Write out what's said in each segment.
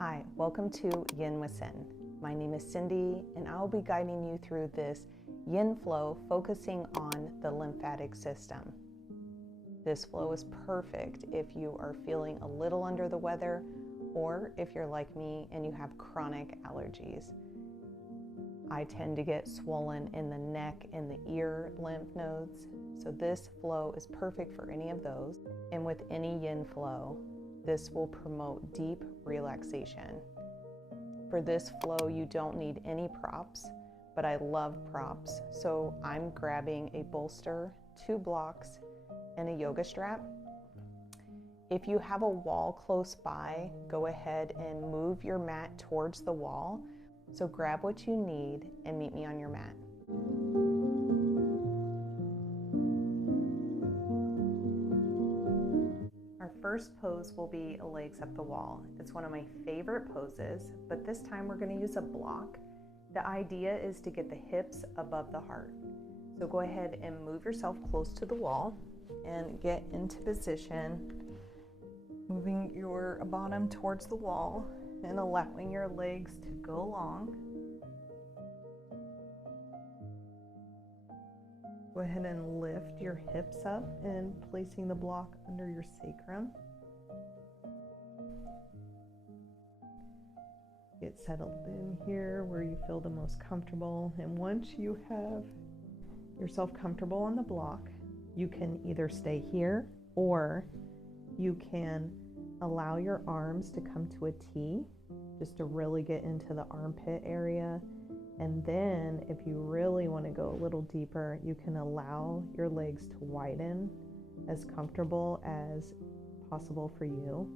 Hi, welcome to Yin With CIN. My name is Cindy, and I will be guiding you through this yin flow, focusing on the lymphatic system. This flow is perfect if you are feeling a little under the weather, or if you're like me and you have chronic allergies. I tend to get swollen in the neck and the ear lymph nodes, so this flow is perfect for any of those. And with any yin flow, this will promote deep relaxation. For this flow, you don't need any props, but I love props. So I'm grabbing a bolster, 2 blocks, and a yoga strap. If you have a wall close by, go ahead and move your mat towards the wall. So grab what you need and meet me on your mat. Our first pose will be legs up the wall. It's one of my favorite poses, but this time we're going to use a block. The idea is to get the hips above the heart. So go ahead and move yourself close to the wall and get into position, moving your bottom towards the wall and allowing your legs to go long. Go ahead and lift your hips up and placing the block under your sacrum. Get settled in here where you feel the most comfortable. And once you have yourself comfortable on the block, you can either stay here or you can allow your arms to come to a T, just to really get into the armpit area. And then if you really want to go a little deeper, you can allow your legs to widen as comfortable as possible for you,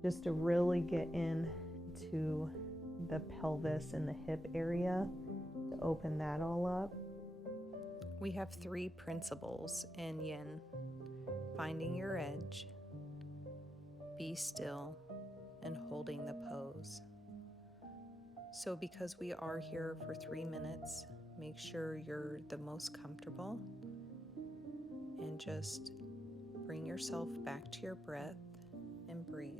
just to really get into the pelvis and the hip area, to open that all up. We have 3 principles in yin: finding your edge, be still, and holding the pose. So because we are here for 3 minutes, make sure you're the most comfortable and just bring yourself back to your breath and breathe.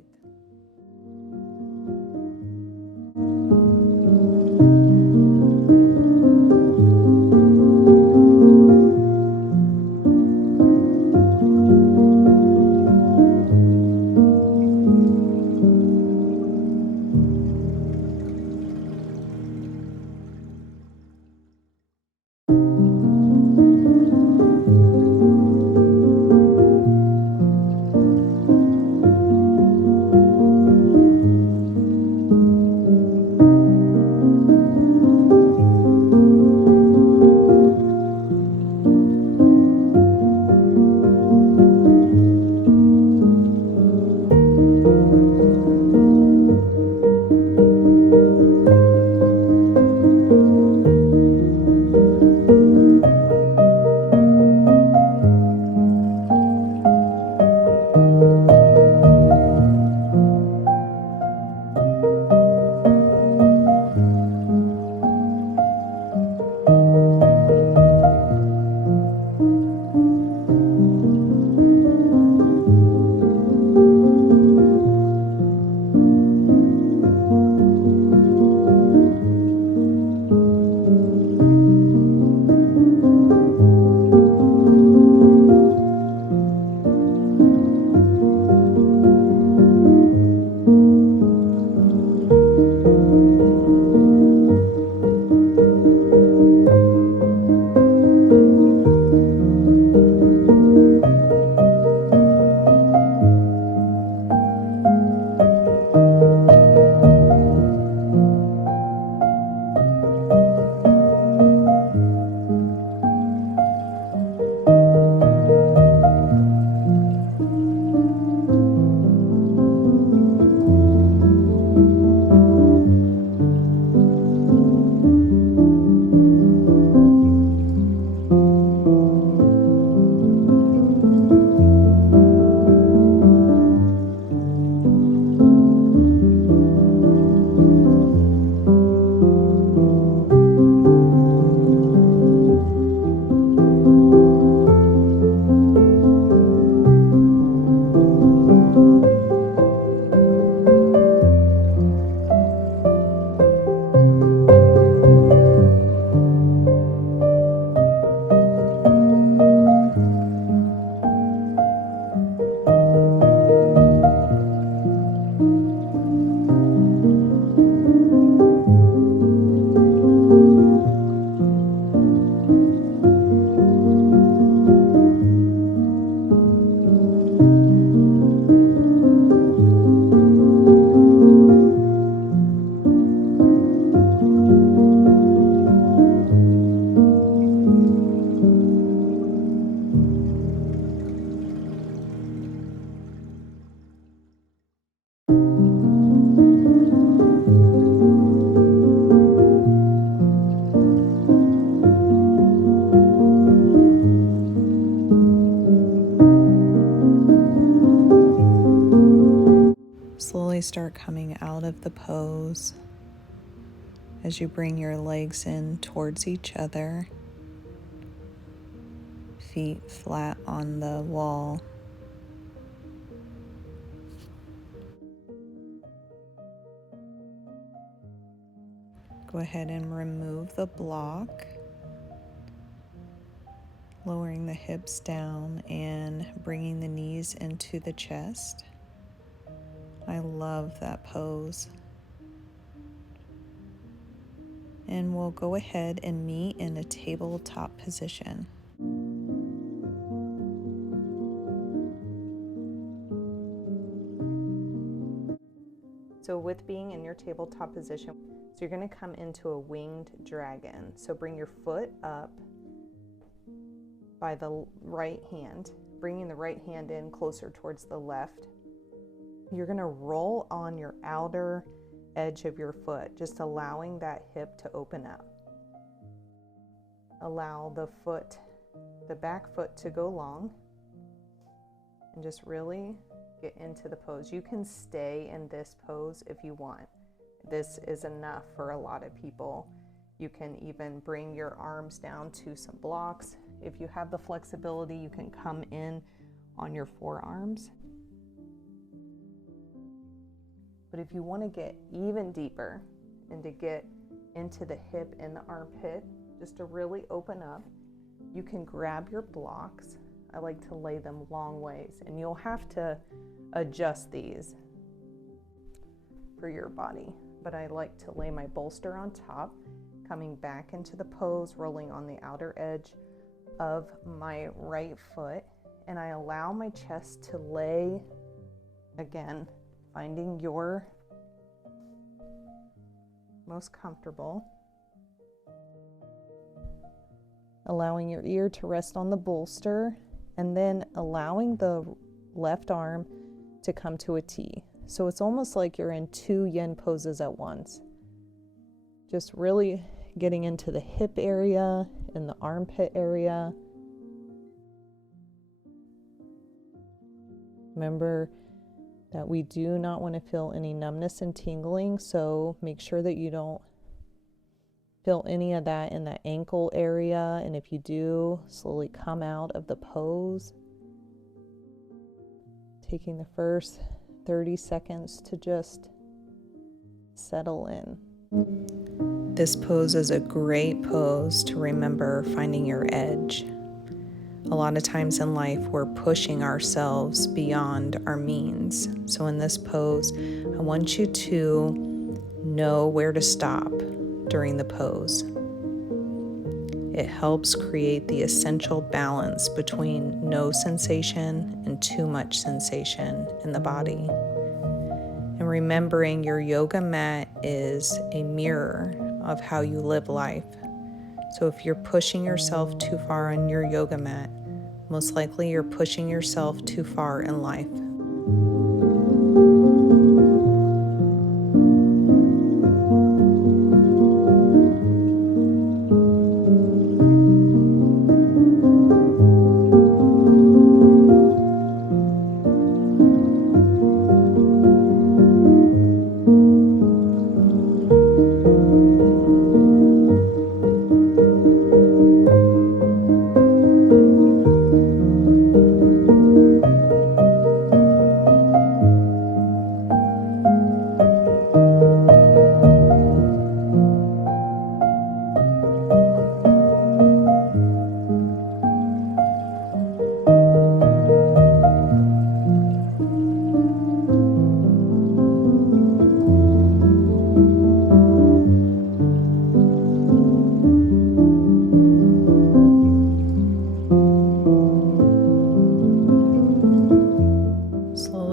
Slowly start coming out of the pose as you bring your legs in towards each other, feet flat on the wall. Go ahead and remove the block, lowering the hips down and bringing the knees into the chest. I love that pose. And we'll go ahead and meet in a tabletop position. So with being in your tabletop position, so you're going to come into a winged dragon. So bring your foot up by the right hand, bringing the right hand in closer towards the left. You're going to roll on your outer edge of your foot, just allowing that hip to open up. Allow the back foot to go long, and just really get into the pose. You can stay in this pose if you want. This is enough for a lot of people. You can even bring your arms down to some blocks. If you have the flexibility, you can come in on your forearms. But if you want to get even deeper and to get into the hip and the armpit, just to really open up, you can grab your blocks. I like to lay them long ways, and you'll have to adjust these for your body. But I like to lay my bolster on top, coming back into the pose, rolling on the outer edge of my right foot, and I allow my chest to lay, again, finding your most comfortable. Allowing your ear to rest on the bolster, and then allowing the left arm to come to a T. So it's almost like you're in two yin poses at once. Just really getting into the hip area and the armpit area. Remember that we do not want to feel any numbness and tingling, so make sure that you don't feel any of that in the ankle area, and if you do, slowly come out of the pose. Taking the first 30 seconds to just settle in. This pose is a great pose to remember finding your edge. A lot of times in life, we're pushing ourselves beyond our means. So in this pose, I want you to know where to stop during the pose. It helps create the essential balance between no sensation and too much sensation in the body. And remembering your yoga mat is a mirror of how you live life. So if you're pushing yourself too far on your yoga mat, most likely you're pushing yourself too far in life.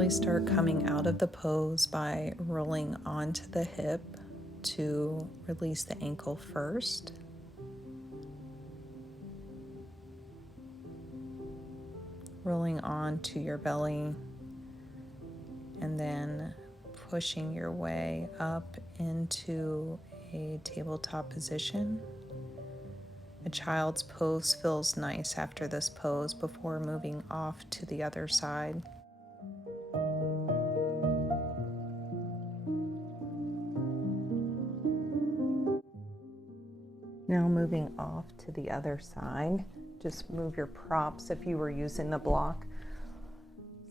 Start coming out of the pose by rolling onto the hip to release the ankle first. Rolling onto your belly and then pushing your way up into a tabletop position. A child's pose feels nice after this pose before moving off to the other side. moving off to the other side. Just move your props if you were using the block.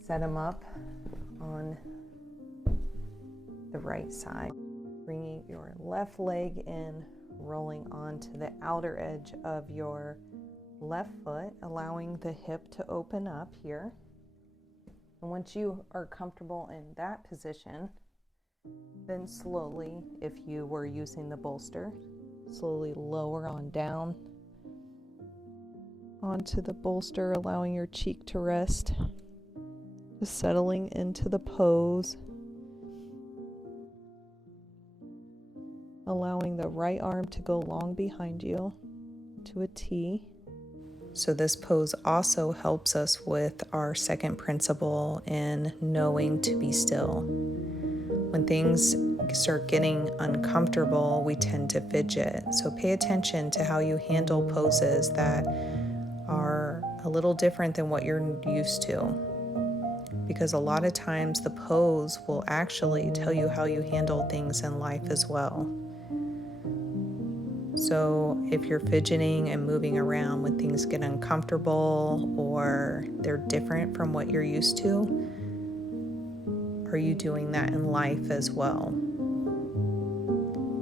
Set them up on the right side. Bringing your left leg in, rolling onto the outer edge of your left foot, allowing the hip to open up here. And once you are comfortable in that position, then slowly, if you were using the bolster, slowly lower on down onto the bolster, allowing your cheek to rest, just settling into the pose, allowing the right arm to go long behind you to a T. So this pose also helps us with our second principle in knowing to be still. When things start getting uncomfortable, we tend to fidget. So pay attention to how you handle poses that are a little different than what you're used to. Because a lot of times the pose will actually tell you how you handle things in life as well. So if you're fidgeting and moving around when things get uncomfortable or they're different from what you're used to, are you doing that in life as well?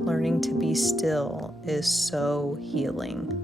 Learning to be still is so healing.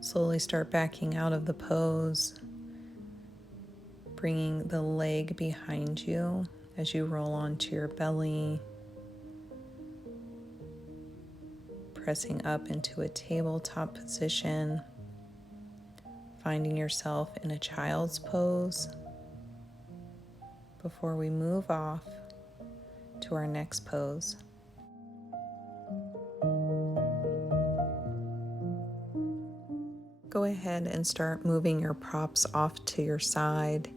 Slowly start backing out of the pose, bringing the leg behind you as you roll onto your belly, pressing up into a tabletop position, finding yourself in a child's pose before we move off to our next pose. Go ahead and start moving your props off to your side,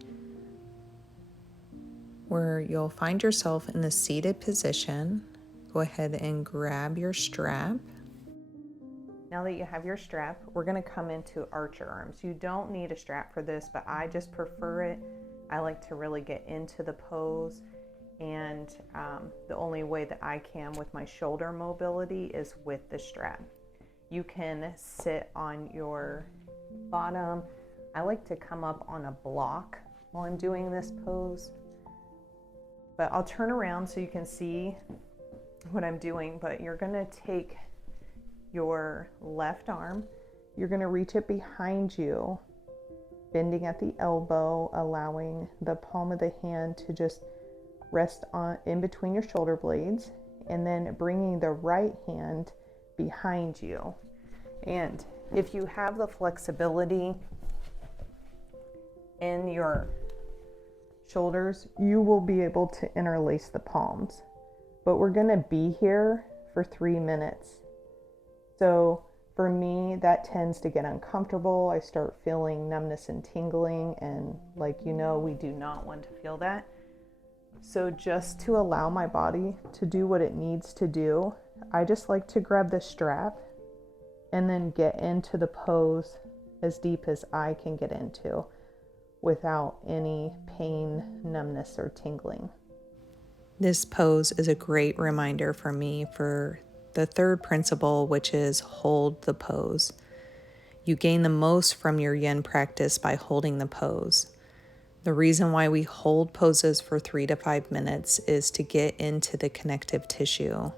where you'll find yourself in a seated position. Go ahead and grab your strap. Now that you have your strap, we're going to come into archer arms. You don't need a strap for this, but I just prefer it. I like to really get into the pose, and the only way that I can with my shoulder mobility is with the strap. You can sit on your bottom. I like to come up on a block while I'm doing this pose, but I'll turn around so you can see what I'm doing. But you're going to take your left arm, you're going to reach it behind you, bending at the elbow, allowing the palm of the hand to just rest on in between your shoulder blades, and then bringing the right hand behind you. And if you have the flexibility in your shoulders, you will be able to interlace the palms. But we're going to be here for 3 minutes. So for me, that tends to get uncomfortable. I start feeling numbness and tingling, and we do not want to feel that. So just to allow my body to do what it needs to do, I just like to grab the strap and then get into the pose as deep as I can get into without any pain, numbness, or tingling. This pose is a great reminder for me for the third principle, which is hold the pose. You gain the most from your yin practice by holding the pose. The reason why we hold poses for 3 to 5 minutes is to get into the connective tissue.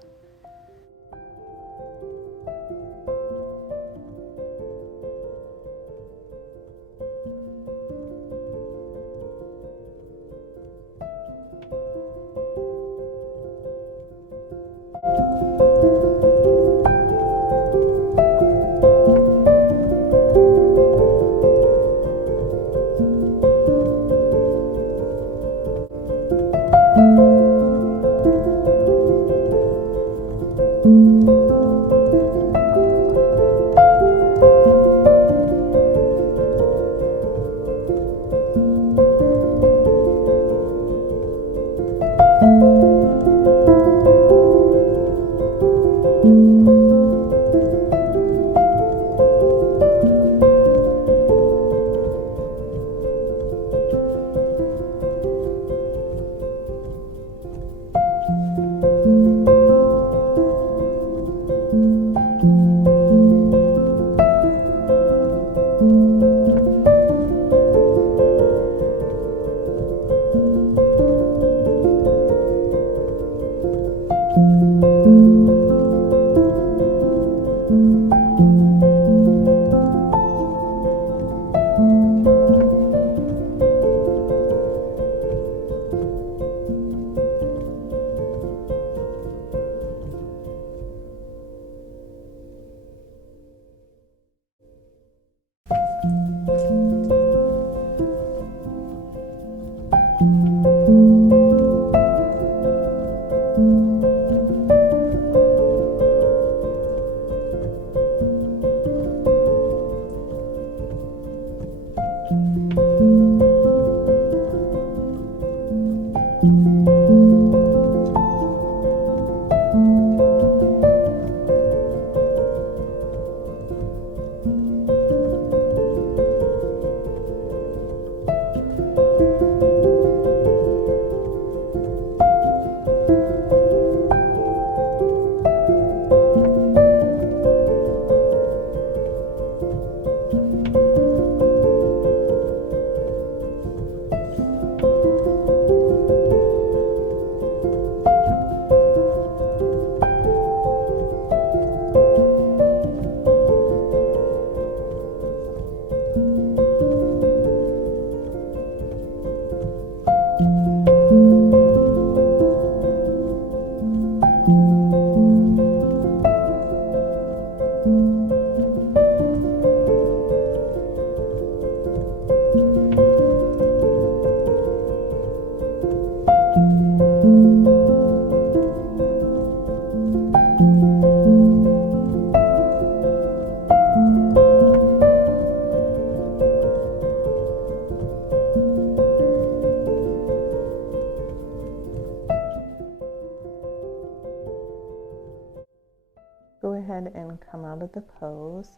Go ahead and come out of the pose,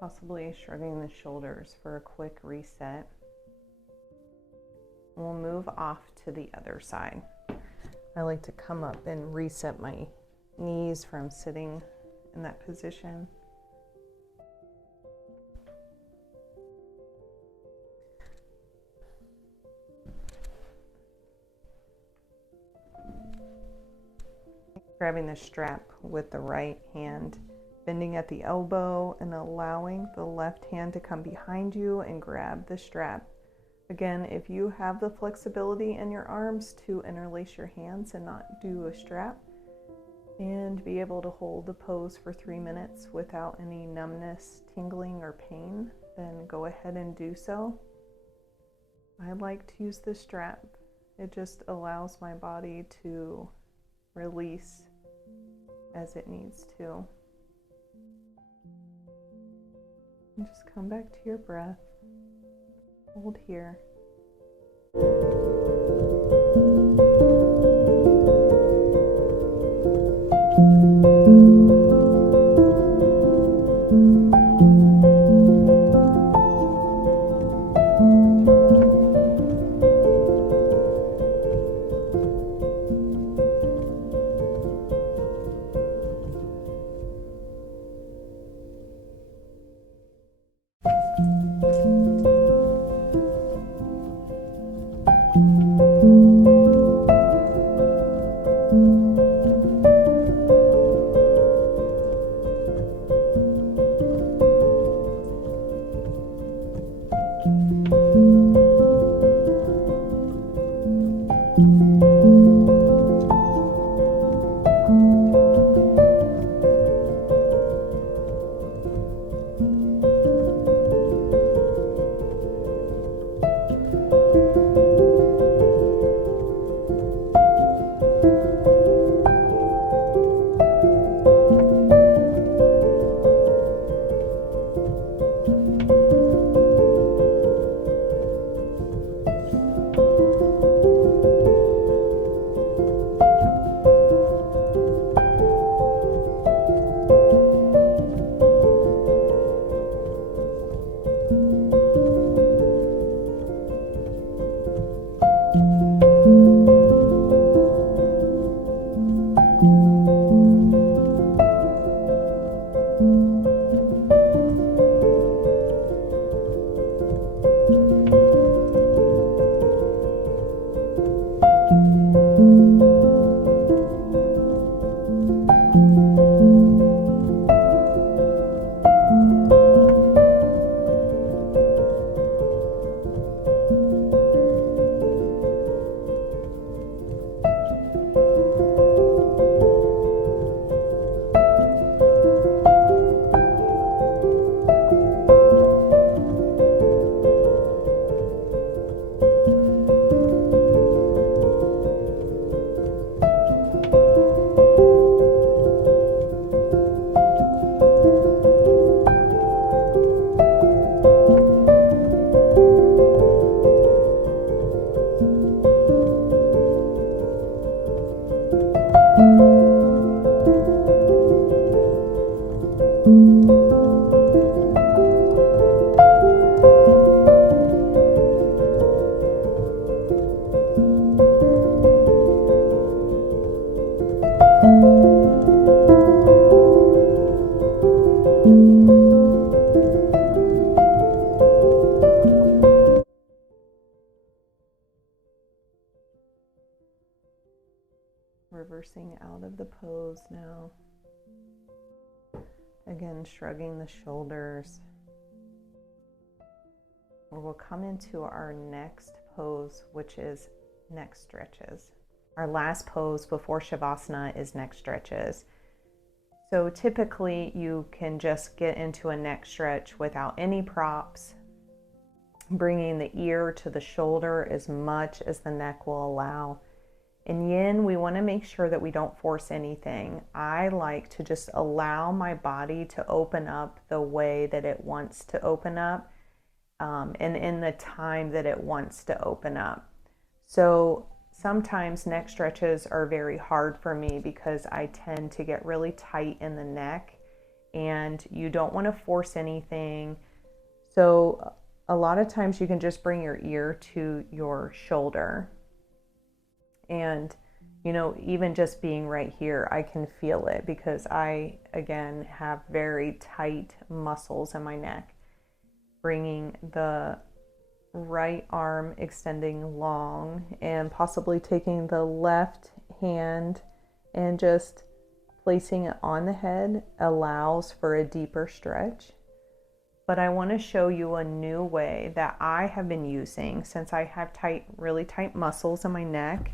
possibly shrugging the shoulders for a quick reset. We'll move off to the other side. I like to come up and reset my knees from sitting in that position. Grabbing the strap with the right hand, bending at the elbow and allowing the left hand to come behind you and grab the strap Again, if you have the flexibility in your arms to interlace your hands and not do a strap, and be able to hold the pose for 3 minutes without any numbness, tingling, or pain, then go ahead and do so. I like to use the strap. It just allows my body to release as it needs to. And just come back to your breath. Hold here. Reversing out of the pose now. Again, shrugging the shoulders. We'll come into our next pose, which is neck stretches. Our last pose before Shavasana is neck stretches. So typically you can just get into a neck stretch without any props, bringing the ear to the shoulder as much as the neck will allow. In Yin, we want to make sure that we don't force anything. I like to just allow my body to open up the way that it wants to open up, and in the time that it wants to open up. So sometimes neck stretches are very hard for me because I tend to get really tight in the neck, and you don't want to force anything. So a lot of times you can just bring your ear to your shoulder. And, you know, even just being right here, I can feel it because I, again, have very tight muscles in my neck. Bringing the right arm extending long and possibly taking the left hand and just placing it on the head allows for a deeper stretch. but I want to show you a new way that I have been using since I have really tight muscles in my neck,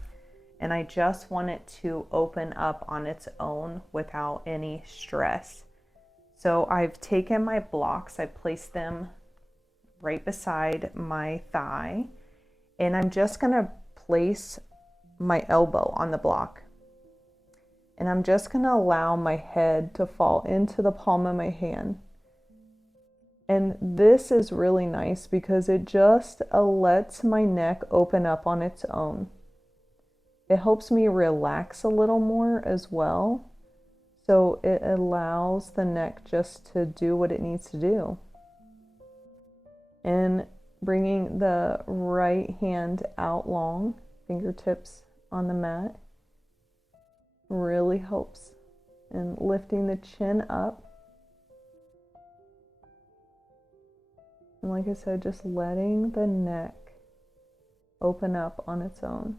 and I just want it to open up on its own without any stress. So I've taken my blocks, I placed them right beside my thigh, and I'm just going to place my elbow on the block. And I'm just going to allow my head to fall into the palm of my hand. And this is really nice because it just lets my neck open up on its own. It helps me relax a little more as well. So it allows the neck just to do what it needs to do. And bringing the right hand out long, fingertips on the mat, really helps. And lifting the chin up. And like I said, just letting the neck open up on its own.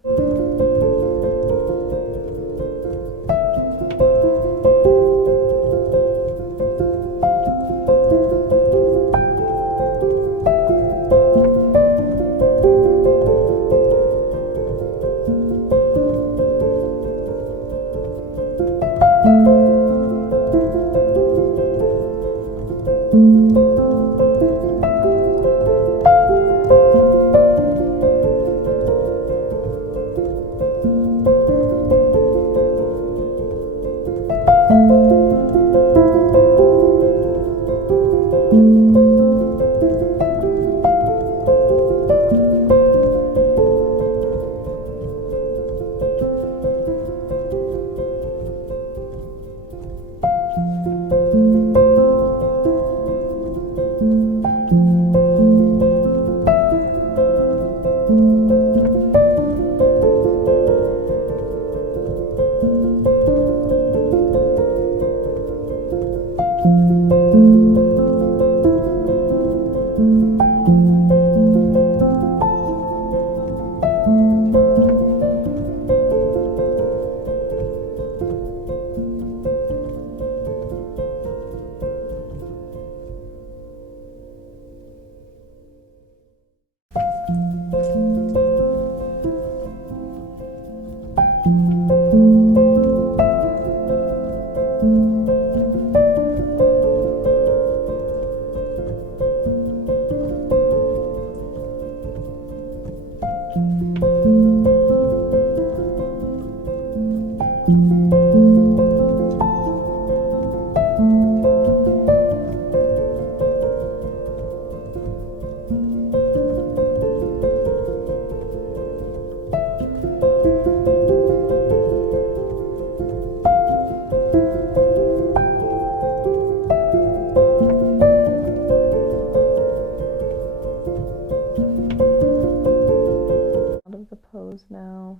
Now,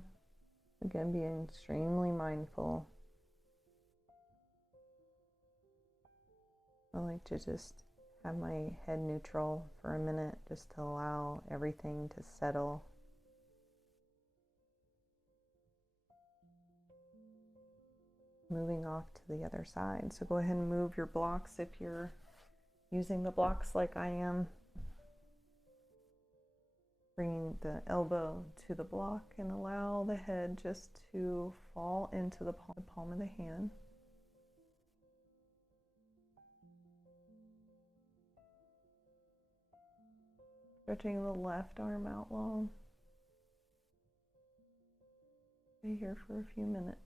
again, being extremely mindful. I like to just have my head neutral for a minute, just to allow everything to settle. Moving off to the other side. So go ahead and move your blocks if you're using the blocks like I am. Bringing the elbow to the block and allow the head just to fall into the palm of the hand. Stretching the left arm out long. Stay here for a few minutes.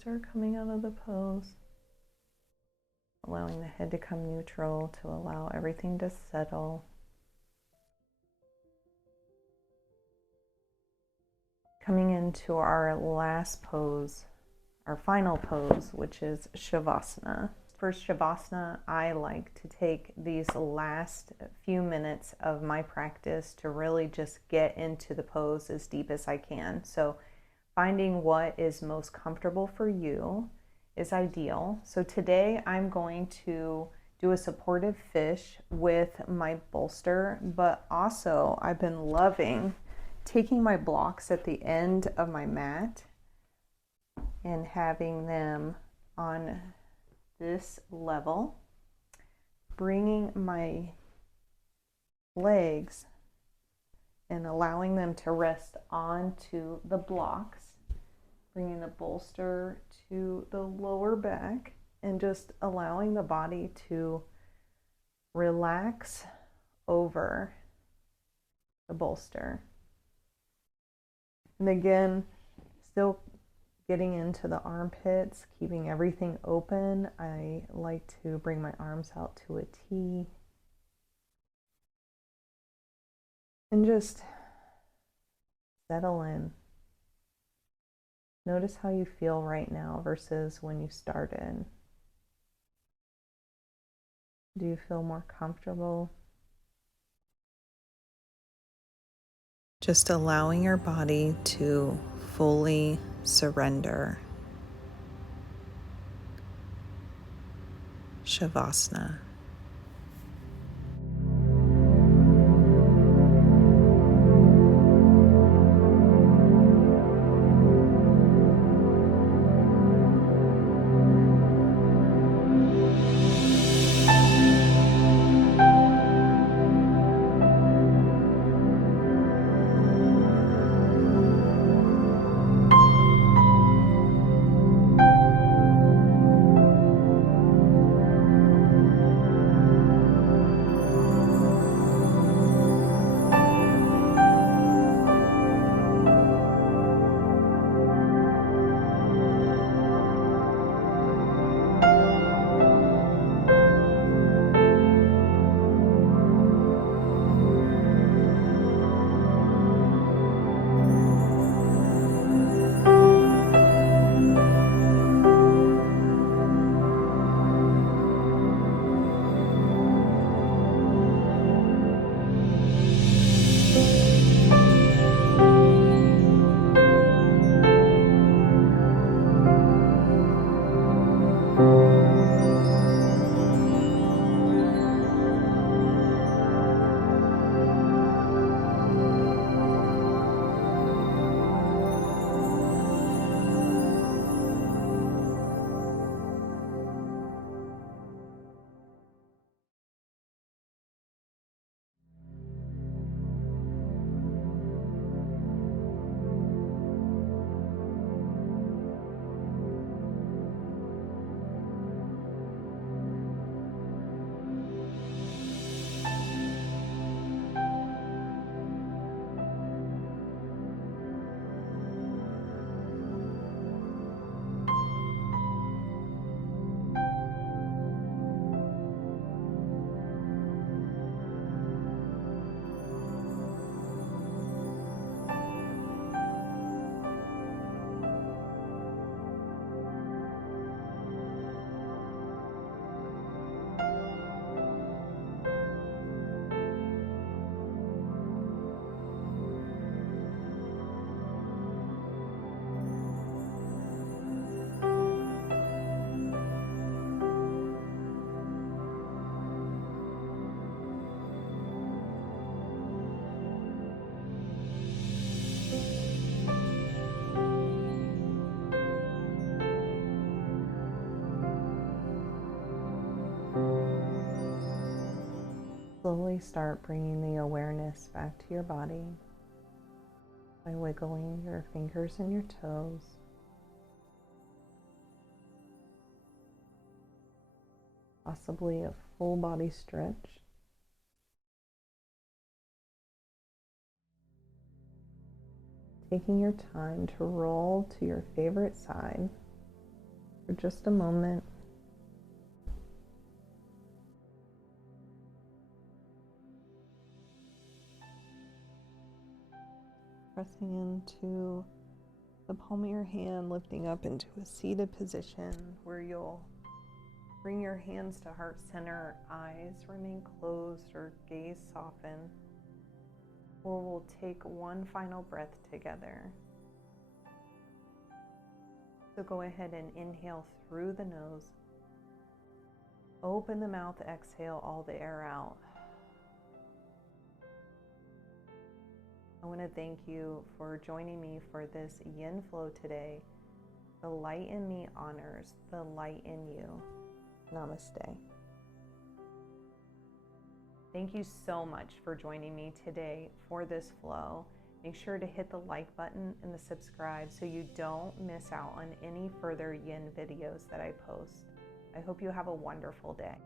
start coming out of the pose. Allowing the head to come neutral to allow everything to settle. Coming into our last pose, our final pose, which is Shavasana. For Shavasana, I like to take these last few minutes of my practice to really just get into the pose as deep as I can. So finding what is most comfortable for you is ideal. So today I'm going to do a supportive fish with my bolster, but also I've been loving taking my blocks at the end of my mat and having them on this level, bringing my legs and allowing them to rest onto the blocks, bringing the bolster to the lower back and just allowing the body to relax over the bolster. And again, still getting into the armpits, keeping everything open. I like to bring my arms out to a T and just settle in. Notice how you feel right now versus when you started. Do you feel more comfortable? Just allowing your body to fully surrender. Shavasana. Slowly start bringing the awareness back to your body by wiggling your fingers and your toes. Possibly a full body stretch. Taking your time to roll to your favorite side. for just a moment. Pressing into the palm of your hand, lifting up into a seated position where you'll bring your hands to heart center, eyes remain closed or gaze soften. Or we'll take one final breath together. So go ahead and inhale through the nose. Open the mouth, exhale all the air out. I want to thank you for joining me for this yin flow today. The light in me honors the light in you. Namaste. Thank you so much for joining me today for this flow. Make sure to hit the like button and the subscribe so you don't miss out on any further yin videos that I post. I hope you have a wonderful day.